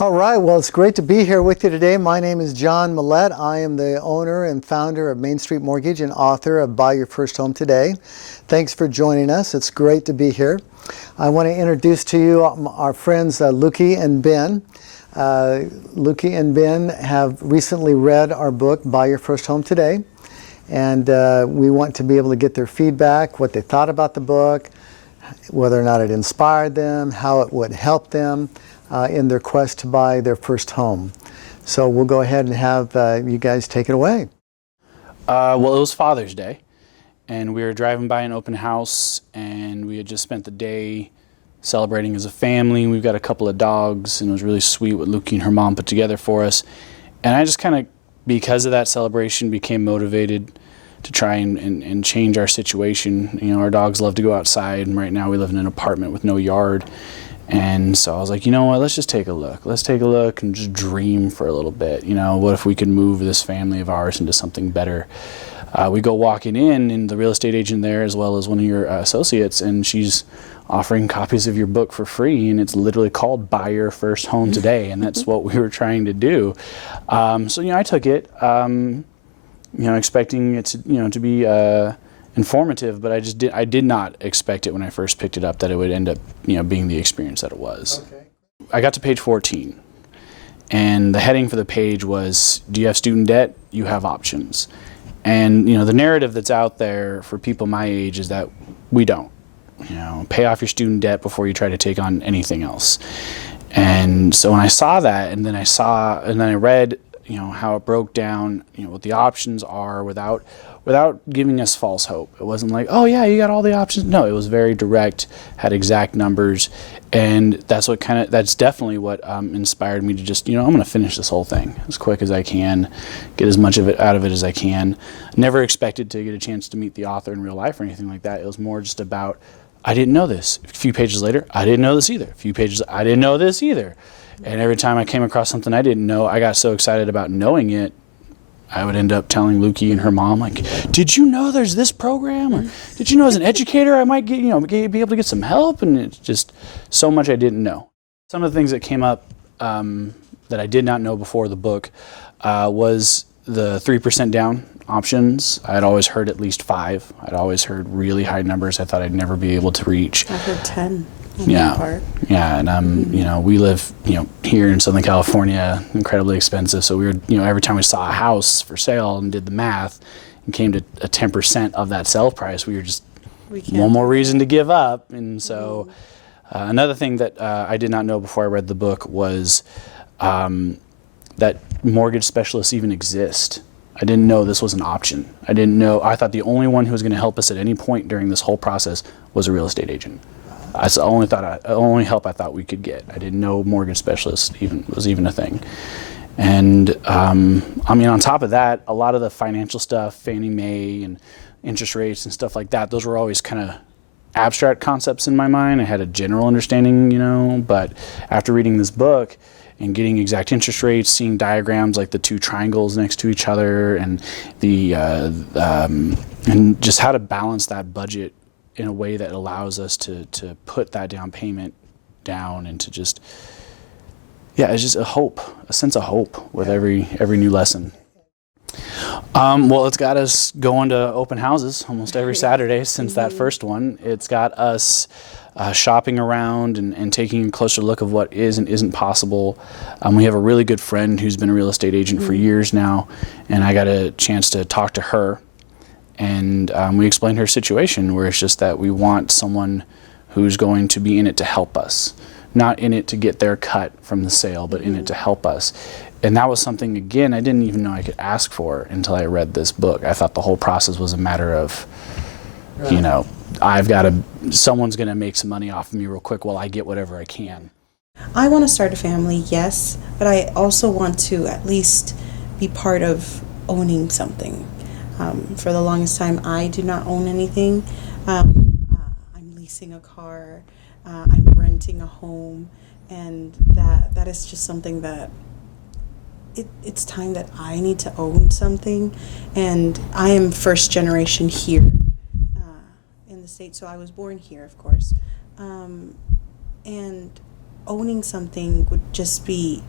All right, well, it's great to be here with you today. My name is John Millette. I am the owner and founder of Main Street Mortgage and author of Buy Your First Home Today. Thanks for joining us. It's great to be here. I want to introduce to you our friends Luky and Ben. Luky and Ben have recently read our book, Buy Your First Home Today. And we want to be able to get their feedback, what they thought about the book, whether or not it inspired them, how it would help them in their quest to buy their first home. So we'll go ahead and have you guys take it away. Well, it was Father's Day, and we were driving by an open house, and we had just spent the day celebrating as a family. We've got a couple of dogs, and it was really sweet what Luky and her mom put together for us. And I just kind of, because of that celebration, became motivated to try and change our situation. You know, our dogs love to go outside, and right now we live in an apartment with no yard. And so I was like, you know what, let's just take a look. Let's take a look and just dream for a little bit. You know, what if we could move this family of ours into something better? We go walking in, and the real estate agent there, as well as one of your associates, and she's offering copies of your book for free, and it's literally called Buy Your First Home Today, and that's what we were trying to do. So, you know, I took it, you know, expecting it to, you know, to be informative, but I did not expect it when I first picked it up that it would end up, you know, being the experience that it was. Okay. I got to page 14, and the heading for the page was, do you have student debt? You have options. And, you know, the narrative that's out there for people my age is that we don't. You know, pay off your student debt before you try to take on anything else. And so when I saw that, and then I read, you know, how it broke down, you know, what the options are without giving us false hope. It wasn't like, oh yeah, you got all the options. No, it was very direct, had exact numbers, and that's definitely what inspired me to just, you know, I'm going to finish this whole thing as quick as I can, get as much of it out of it as I can. Never expected to get a chance to meet the author in real life or anything like that. It was more just about, I didn't know this. A few pages later, I didn't know this either. A few pages, I didn't know this either. And every time I came across something I didn't know, I got so excited about knowing it, I would end up telling Luky and her mom, like, did you know there's this program? Or did you know as an educator I might get, you know, be able to get some help? And it's just so much I didn't know. Some of the things that came up that I did not know before the book was the 3% down options. I'd always heard at least 5. I'd always heard really high numbers I thought I'd never be able to reach. I've heard 10. Yeah, yeah, and you know, we live, you know, here in Southern California, incredibly expensive. So we were, you know, every time we saw a house for sale and did the math and came to a 10% of that sale price, we were just one more reason to give up. And so another thing that I did not know before I read the book was that mortgage specialists even exist. I didn't know this was an option. I didn't know. I thought the only one who was going to help us at any point during this whole process was a real estate agent. That's the only help I thought we could get. I didn't know mortgage specialist was even a thing. And I mean, on top of that, a lot of the financial stuff, Fannie Mae and interest rates and stuff like that, those were always kind of abstract concepts in my mind. I had a general understanding, you know, but after reading this book and getting exact interest rates, seeing diagrams like the 2 triangles next to each other, and and just how to balance that budget in a way that allows us to put that down payment down, and to just, yeah, it's just a sense of hope with every new lesson. Well, it's got us going to open houses almost every Saturday since that first one. It's got us shopping around and taking a closer look of what is and isn't possible. We have a really good friend who's been a real estate agent for years now, and I got a chance to talk to her. And we explained her situation, where it's just that we want someone who's going to be in it to help us. Not in it to get their cut from the sale, but in it to help us. And that was something, again, I didn't even know I could ask for until I read this book. I thought the whole process was a matter of, you know, someone's going to make some money off of me real quick while I get whatever I can. I want to start a family, yes, but I also want to at least be part of owning something. For the longest time, I do not own anything. I'm leasing a car, I'm renting a home, and that is just something that it's time that I need to own something. And I am first generation here in the States, so I was born here, of course. And owning something would just be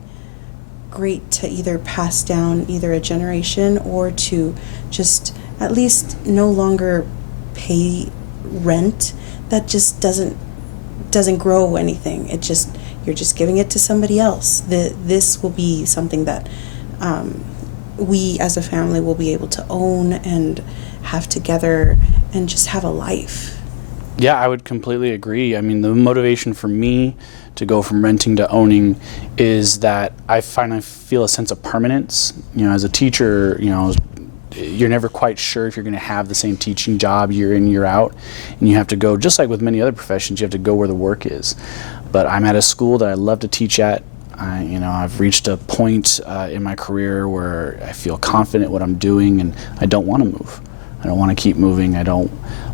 great to either pass down either a generation or to just at least no longer pay rent that just doesn't grow anything. It just, you're just giving it to somebody else. This will be something that we as a family will be able to own and have together and just have a life. Yeah, I would completely agree. I mean, the motivation for me to go from renting to owning is that I feel a sense of permanence. You know, as a teacher, you know, you're never quite sure if you're going to have the same teaching job year in, year out, and you have to go, just like with many other professions, you have to go where the work is. But I'm at a school that I love to teach at. You know, I've reached a point in my career where I feel confident what I'm doing, and I don't want to move. I don't want to keep moving. I don't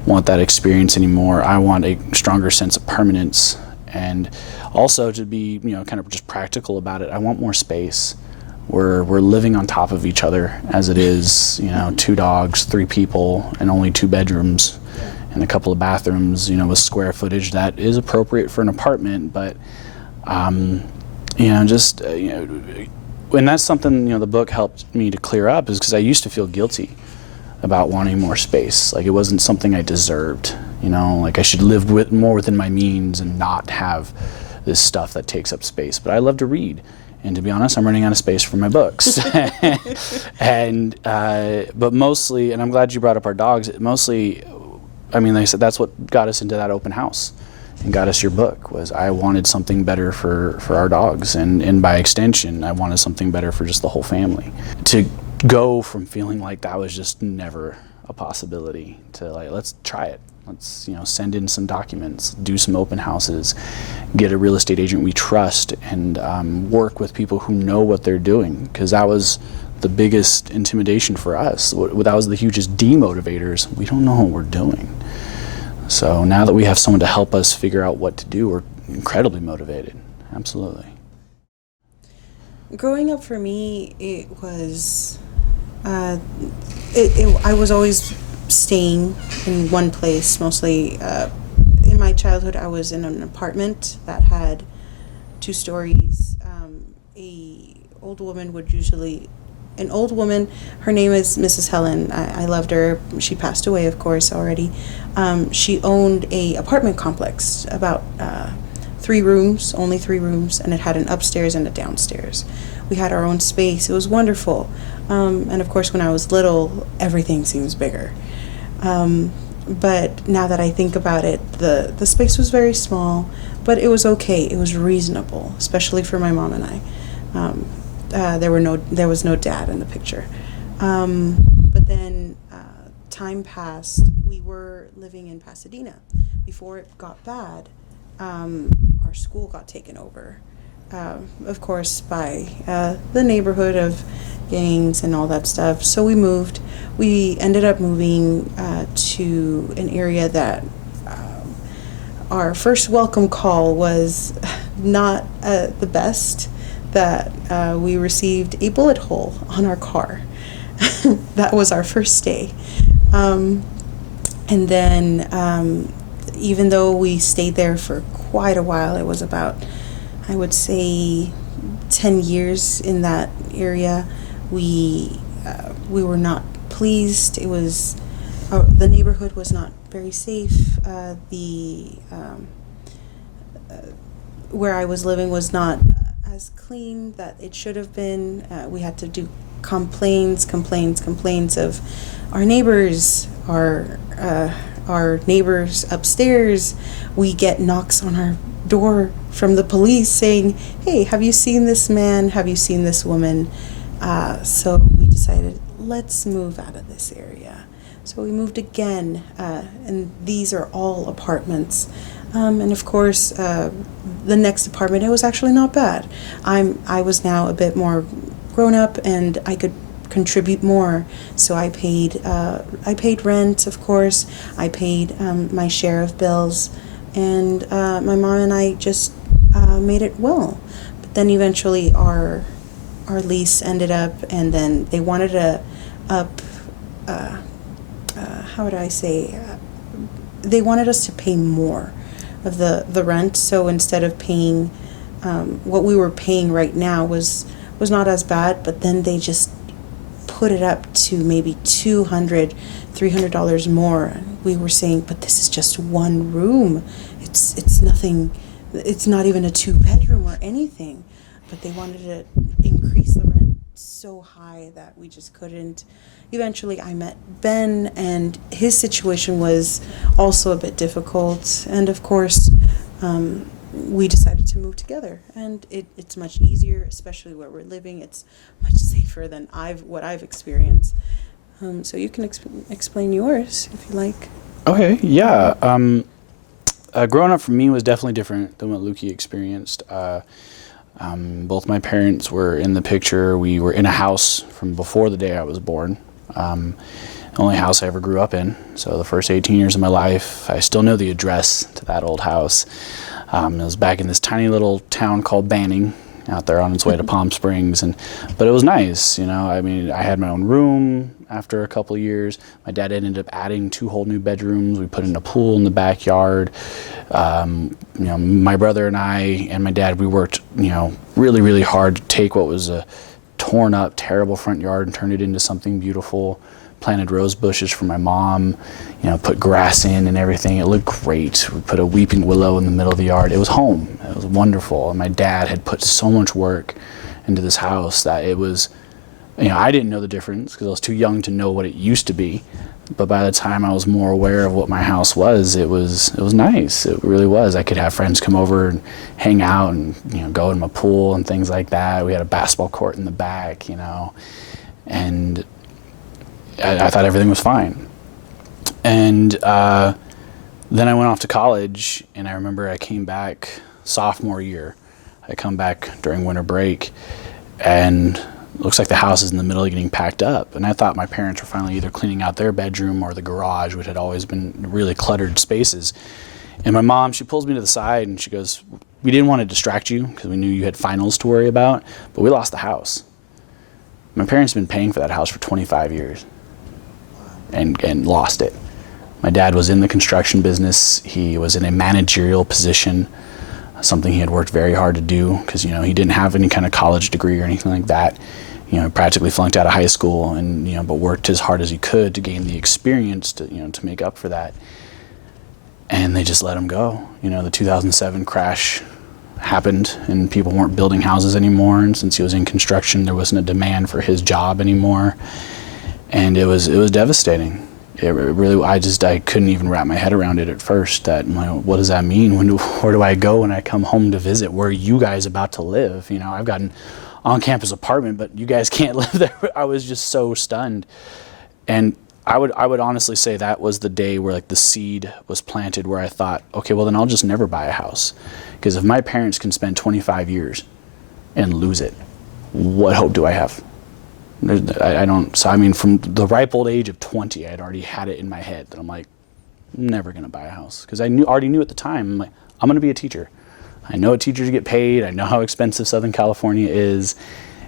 want that experience anymore. I want a stronger sense of permanence, and also to be, you know, kind of just practical about it. I want more space. We're living on top of each other as it is, you know, 2 dogs, 3 people, and only 2 bedrooms and a couple of bathrooms, you know, with square footage that is appropriate for an apartment. But, you know, just, you know, and that's something, you know, the book helped me to clear up, is because I used to feel guilty about wanting more space. Like it wasn't something I deserved, you know, like I should live more within my means and not have this stuff that takes up space. But I love to read. And to be honest, I'm running out of space for my books. And, but mostly, and I'm glad you brought up our dogs, mostly, I mean, like I said, that's what got us into that open house and got us your book, was I wanted something better for our dogs. And by extension, I wanted something better for just the whole family. To go from feeling like that was just never a possibility to like, let's try it. Let's, you know, send in some documents, do some open houses, get a real estate agent we trust, and work with people who know what they're doing. Because that was the biggest intimidation for us. That was the hugest demotivators. We don't know what we're doing. So now that we have someone to help us figure out what to do, we're incredibly motivated. Absolutely. Growing up for me, it was, I was always staying in one place, mostly. In my childhood, I was in an apartment that had 2 stories. An old woman, her name is Mrs. Helen. I loved her. She passed away, of course, already. She owned a apartment complex, about 3 rooms, only 3 rooms, and it had an upstairs and a downstairs. We had our own space. It was wonderful. And of course, when I was little, everything seems bigger. But now that I think about it, the space was very small, but it was okay. It was reasonable, especially for my mom and I. There was no dad in the picture. But then time passed. We were living in Pasadena. Before it got bad, our school got taken over. Of course, by the neighborhood of gangs and all that stuff. So we moved. We ended up moving to an area that our first welcome call was not the best, that we received a bullet hole on our car. That was our first day. And then even though we stayed there for quite a while, it was about, I would say, 10 years in that area, we were not pleased. It was the neighborhood was not very safe. Where I was living was not as clean that it should have been. We had to do complaints of our neighbors, our neighbors upstairs. We get knocks on our door from the police saying, "Hey, have you seen this man? Have you seen this woman?" So we decided, let's move out of this area. So we moved again, and these are all apartments. And of course, the next apartment, it was actually not bad. I was now a bit more grown up, and I could contribute more. So I paid rent, of course. I paid my share of bills, and my mom and I just made it well. But then eventually our lease ended up, and then they wanted to up. How would I say? They wanted us to pay more of the rent. So instead of paying what we were paying right now was not as bad, but then they just put it up to maybe $200-300 more. We were saying, but this is just one room. It's nothing. It's not even a 2-bedroom or anything. But they wanted to increase the rent so high that we just couldn't. Eventually, I met Ben, and his situation was also a bit difficult. And of course, we decided to move together, and it's much easier, especially where we're living. It's much safer than what I've experienced. So you can explain yours if you like. Okay, yeah. Growing up for me was definitely different than what Luky experienced. Both my parents were in the picture. We were in a house from before the day I was born. The only house I ever grew up in. So the first 18 years of my life, I still know the address to that old house. It was back in this tiny little town called Banning, out there on its way to Palm Springs, but it was nice, I mean, I had my own room after a couple of years. My dad ended up adding 2 whole new bedrooms. We put in a pool in the backyard. My brother and I and my dad, we worked, really, really hard to take what was a torn up, terrible front yard and turn it into something beautiful. Planted rose bushes for my mom, put grass in and everything. It looked great. We put a weeping willow in the middle of the yard. It was home. It was wonderful. And my dad had put so much work into this house that it was, I didn't know the difference because I was too young to know what it used to be. But by the time I was more aware of what my house was, it was nice. It really was. I could have friends come over and hang out and, go in my pool and things like that. We had a basketball court in the back, and I thought everything was fine. And then I went off to college, and I remember I came back sophomore year. I come back during winter break, and it looks like the house is in the middle of getting packed up. And I thought my parents were finally either cleaning out their bedroom or the garage, which had always been really cluttered spaces. And my mom, she pulls me to the side, and she goes, "We didn't want to distract you because we knew you had finals to worry about, but we lost the house." My parents have been paying for that house for 25 years. And lost it. My dad was in the construction business. He was in a managerial position, something he had worked very hard to do because, he didn't have any kind of college degree or anything like that. Practically flunked out of high school and, but worked as hard as he could to gain the experience to make up for that. And they just let him go. The 2007 crash happened and people weren't building houses anymore. And since he was in construction, there wasn't a demand for his job anymore. And it was devastating. It really, I couldn't even wrap my head around it at first. That, what does that mean? Where do I go when I come home to visit? Where are you guys about to live? I've got an on-campus apartment, but you guys can't live there. I was just so stunned. And I would honestly say that was the day where the seed was planted, where I thought, okay, well then I'll just never buy a house, because if my parents can spend 25 years and lose it, what hope do I have? I don't. So from the ripe old age of 20, I'd already had it in my head that I'm like, I'm never gonna buy a house, because I already knew at the time, I'm like, I'm gonna be a teacher. I know what teachers get paid. I know how expensive Southern California is.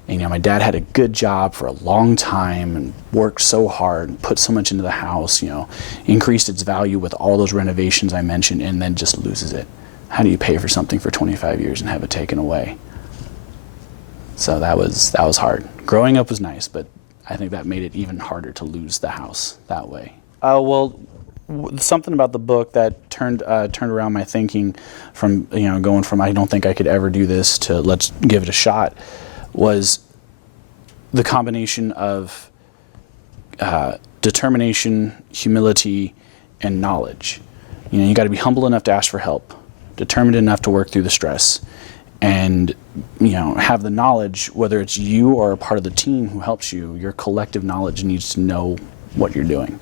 And, my dad had a good job for a long time and worked so hard and put so much into the house. Increased its value with all those renovations I mentioned, and then just loses it. How do you pay for something for 25 years and have it taken away? So that was hard. Growing up was nice, but I think that made it even harder to lose the house that way. Something about the book that turned around my thinking from going from I don't think I could ever do this to let's give it a shot was the combination of determination, humility, and knowledge. You got to be humble enough to ask for help, determined enough to work through the stress, and have the knowledge, whether it's you or a part of the team who helps you. Your collective knowledge needs to know what you're doing.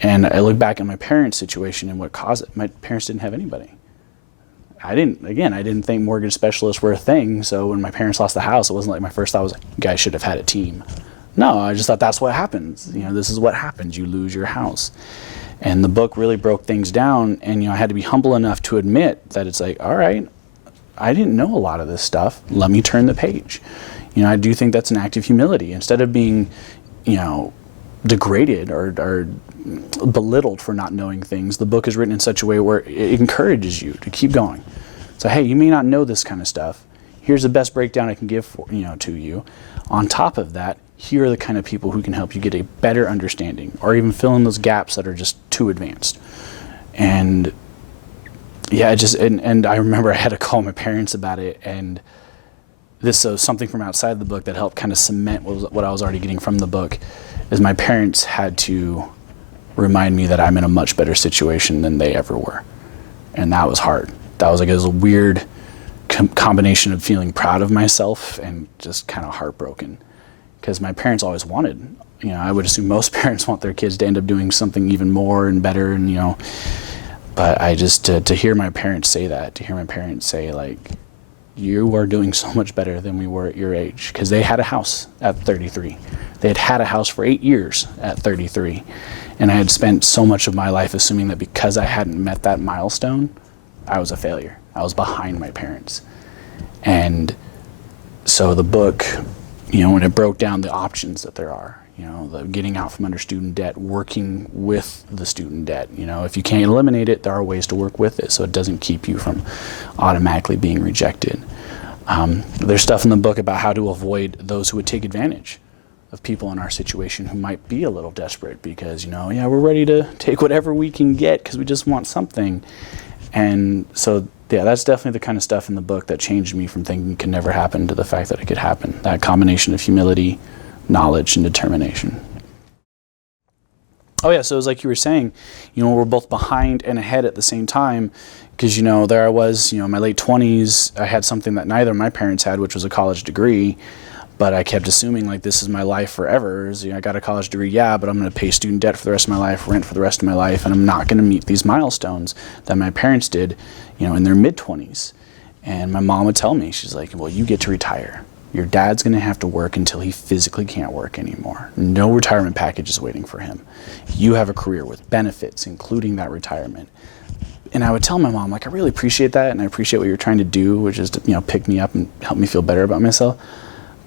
And I look back at my parents' situation and what caused it. My parents didn't have anybody. I didn't think mortgage specialists were a thing. So when my parents lost the house, it wasn't like my first thought was, you guys should have had a team. No, I just thought that's what happens. This is what happens. You lose your house. And the book really broke things down. And I had to be humble enough to admit that it's like, all right, I didn't know a lot of this stuff. Let me turn the page. I do think that's an act of humility. Instead of being, degraded or belittled for not knowing things, the book is written in such a way where it encourages you to keep going. So, hey, you may not know this kind of stuff, here's the best breakdown I can give to you. On top of that, here are the kind of people who can help you get a better understanding or even fill in those gaps that are just too advanced. And yeah, and I remember I had to call my parents about it, and this was something from outside the book that helped kind of cement what I was already getting from the book, is my parents had to remind me that I'm in a much better situation than they ever were. And that was hard. That was like, it was a weird combination of feeling proud of myself and just kind of heartbroken. Because my parents always wanted, I would assume most parents want their kids to end up doing something even more and better, and but I just, to hear my parents say that, to hear my parents say, like, you are doing so much better than we were at your age. Because they had a house at 33. They had a house for 8 years at 33. And I had spent so much of my life assuming that because I hadn't met that milestone, I was a failure. I was behind my parents. And so the book, when it broke down the options that there are, the getting out from under student debt, working with the student debt, if you can't eliminate it, there are ways to work with it so it doesn't keep you from automatically being rejected. There's stuff in the book about how to avoid those who would take advantage of people in our situation who might be a little desperate because, we're ready to take whatever we can get because we just want something. And so, yeah, that's definitely the kind of stuff in the book that changed me from thinking it could never happen to the fact that it could happen. That combination of humility, knowledge, and determination. Oh yeah, so it was like you were saying, we're both behind and ahead at the same time because, there I was, in my late 20s, I had something that neither of my parents had, which was a college degree. But I kept assuming, like, this is my life forever. I got a college degree, yeah, but I'm going to pay student debt for the rest of my life, rent for the rest of my life, and I'm not going to meet these milestones that my parents did, in their mid-20s. And my mom would tell me, she's like, well, you get to retire. Your dad's going to have to work until he physically can't work anymore. No retirement package is waiting for him. You have a career with benefits, including that retirement. And I would tell my mom, like, I really appreciate that, and I appreciate what you're trying to do, which is to, pick me up and help me feel better about myself.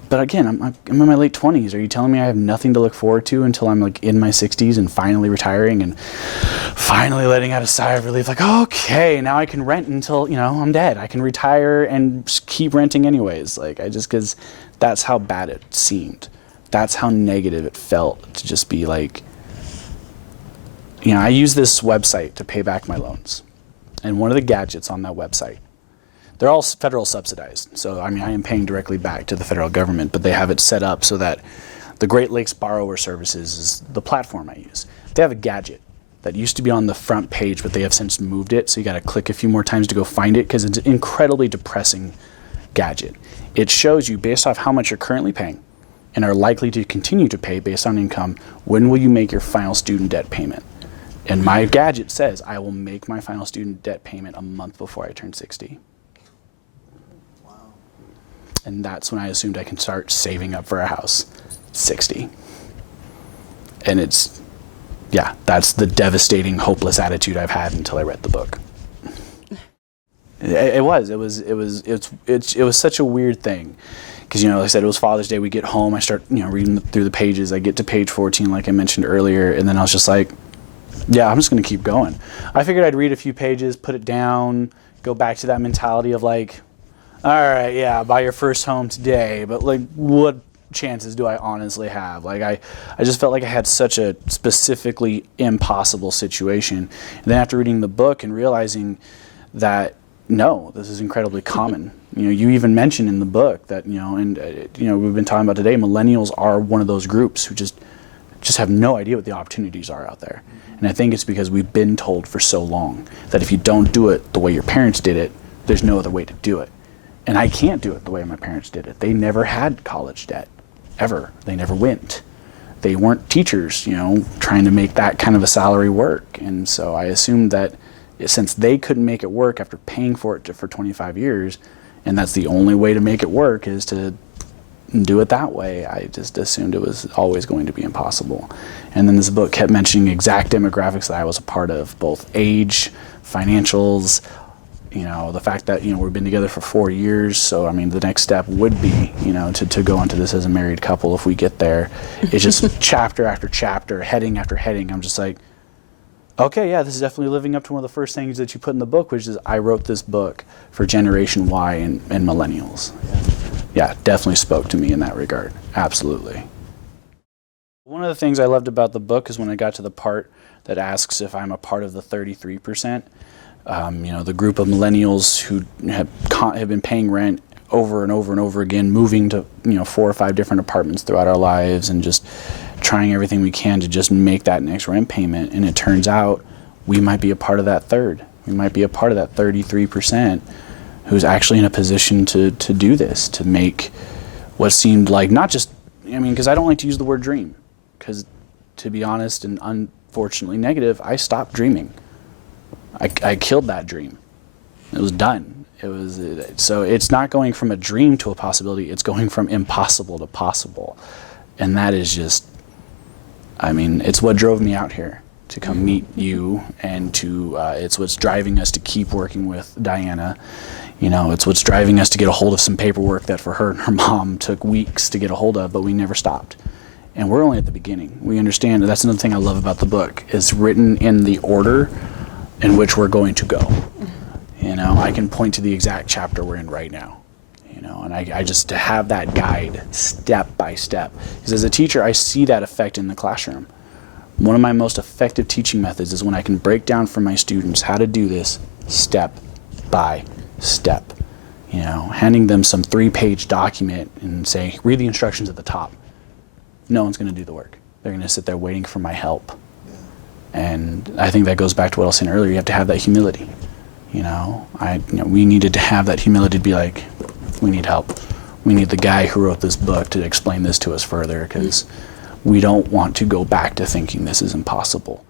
But again, I'm in my late 20s. Are you telling me I have nothing to look forward to until I'm like in my 60s and finally retiring and finally letting out a sigh of relief? Like, okay, now I can rent until, I'm dead. I can retire and just keep renting anyways. Like, because that's how bad it seemed. That's how negative it felt to just be like, I use this website to pay back my loans. And one of the gadgets on that website, they're all federal subsidized. So, I am paying directly back to the federal government, but they have it set up so that the Great Lakes Borrower Services is the platform I use. They have a gadget that used to be on the front page, but they have since moved it. So you got to click a few more times to go find it because it's an incredibly depressing gadget. It shows you based off how much you're currently paying and are likely to continue to pay based on income, when will you make your final student debt payment? And my gadget says I will make my final student debt payment a month before I turn 60. And that's when I assumed I can start saving up for a house, 60. And that's the devastating, hopeless attitude I've had until I read the book. It was such a weird thing. Because, like I said, it was Father's Day. We get home, I start, reading through the pages. I get to page 14, like I mentioned earlier, and then I was just like, yeah, I'm just going to keep going. I figured I'd read a few pages, put it down, go back to that mentality of like, all right, yeah, buy your first home today, but like, what chances do I honestly have? Like, I just felt like I had such a specifically impossible situation. And then after reading the book and realizing that, no, this is incredibly common. You even mentioned in the book that, we've been talking about today, millennials are one of those groups who just have no idea what the opportunities are out there. And I think it's because we've been told for so long that if you don't do it the way your parents did it, there's no other way to do it. And I can't do it the way my parents did it. They never had college debt, ever. They never went. They weren't teachers, trying to make that kind of a salary work. And so I assumed that since they couldn't make it work after paying for it for 25 years, and that's the only way to make it work is to do it that way, I just assumed it was always going to be impossible. And then this book kept mentioning exact demographics that I was a part of, both age, financials, the fact that, we've been together for 4 years. So, the next step would be, to go into this as a married couple if we get there. It's just chapter after chapter, heading after heading. I'm just like, Okay, yeah, this is definitely living up to one of the first things that you put in the book, which is I wrote this book for Generation Y and millennials. Yeah, definitely spoke to me in that regard. Absolutely. One of the things I loved about the book is when I got to the part that asks if I'm a part of the 33%. The group of millennials who have been paying rent over and over and over again, moving to 4 or 5 different apartments throughout our lives and just trying everything we can to just make that next rent payment. And it turns out we might be a part of that third. We might be a part of that 33% who's actually in a position to do this, to make what seemed like not just, because I don't like to use the word dream, because to be honest and unfortunately negative, I stopped dreaming. I killed that dream. It was done. So it's not going from a dream to a possibility, it's going from impossible to possible. And that is just, it's what drove me out here to come meet you, and it's what's driving us to keep working with Diana. It's what's driving us to get a hold of some paperwork that for her and her mom took weeks to get a hold of, but we never stopped. And we're only at the beginning. We understand, that's another thing I love about the book, is written in the order in which we're going to go. I can point to the exact chapter we're in right now. And I just, to have that guide step by step. Because as a teacher, I see that effect in the classroom. One of my most effective teaching methods is when I can break down for my students how to do this step by step. Handing them some 3-page document and say, read the instructions at the top. No one's going to do the work. They're going to sit there waiting for my help. And I think that goes back to what I was saying earlier. You have to have that humility. We needed to have that humility to be like, we need help. We need the guy who wrote this book to explain this to us further, because we don't want to go back to thinking this is impossible.